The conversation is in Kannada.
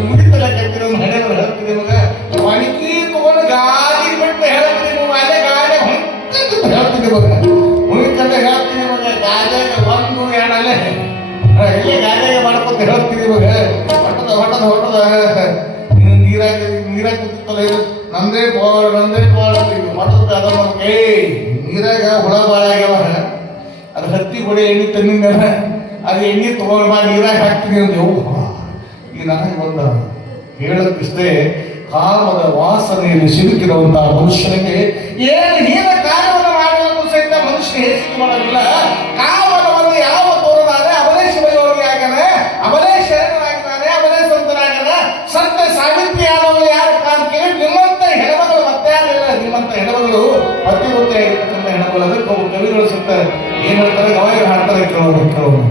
ಮುಗಿತಲ್ಲ ಕೆತ್ತಿರೋ ಮನೆಯವರು ಹೇಳ್ತೀನಿ ಮಗ ಮಣಿಕಿ ತಗೊಂಡು ಗಾಳಿ ಬಿಟ್ಟು ಹೇಳ್ತೀನಿ ಮಗ ಅಲ್ಲೇ ಗಾಳಿ ಹೊಂಟಿದ್ದು ಹೇಳ್ತೀನಿ ಮಗ ಮುಗಿತಲ್ಲ ಹೇಳ್ತೀನಿ ಮಗ ಗಾಳಿಯಾಗ ಒಂದು ಎರಡಲ್ಲೇ ಇಲ್ಲೇ ಗಾಳಿಯಾಗ ಮಾಡ್ಕೊತ ಹೇಳ್ತೀನಿ ಮಗ ಹೊಟ್ಟದ ನೀರಾಗ ಕುತ್ತಲ್ಲ ಇದು ನಮ್ದೇ ಬೋಳ ಇದು ಮಾಡೋದು ಅದ ಏ ನೀರಾಗ ಹುಳ ಬಾಳ ಆಗ್ಯಾವ ಅದು ಹತ್ತಿ ಹೊಡೆ ಎಣ್ಣೆ ತಂದಿನ ಅದು ಎಣ್ಣೆ ತಗೊಂಡ್ ಬಾ ನೀರಾಗ ಹಾಕ್ತೀನಿ ಅಂದೇವು ಈಗ ನನಗೆ ಬಂದ ಹೇಳಕ್ಕಿಷ್ಟೇ ಕಾಮದ ವಾಸನೆಯಲ್ಲಿ ಸಿಲುಕಿರುವಂತಹ ಮನುಷ್ಯನಿಗೆ ಏನು ಕಾರ್ಯವನ್ನು ಮಾಡಬೇಕು ಸಹಿತ ಮನುಷ್ಯ ಹೆಚ್ಚಿಗೆ ಮಾಡೋದಿಲ್ಲ ಕಾಮನವನ್ನು ಯಾವ ತೋರದಾರೆ ಅವನೇ ಶಿವಯೋಗಿ ಆಗ್ಯಾನೆ ಅವನೇ ಶರಣನಾಗಿದ್ದಾನೆ ಅವನೇ ಸಂತನಾಗ್ಯಾನ ಸತ್ಯ ಸಾವಿತ್ರಿ ಆದವರು ಯಾರು ಕಾಣ್ತೀವಿ ನಿಮ್ಮಂತ ಹೆಣಮಗಳು ಮತ್ತೆ ಯಾರಿಲ್ಲ ನಿಮ್ಮಂತ ಹೆಣಮಗಳು ಅತಿವೃತ್ತಿ ಆಗಿರ್ತಕ್ಕಂಥ ಹೆಣಮಗಳು ಅದಕ್ಕೆ ಕವಿಗಳು ಸುತ್ತ ಏನ್ ಹೇಳ್ತಾರೆ ಗವಾಯಿಗಳು ಹಾಡ್ತಾರೆ ಕೇಳೋದು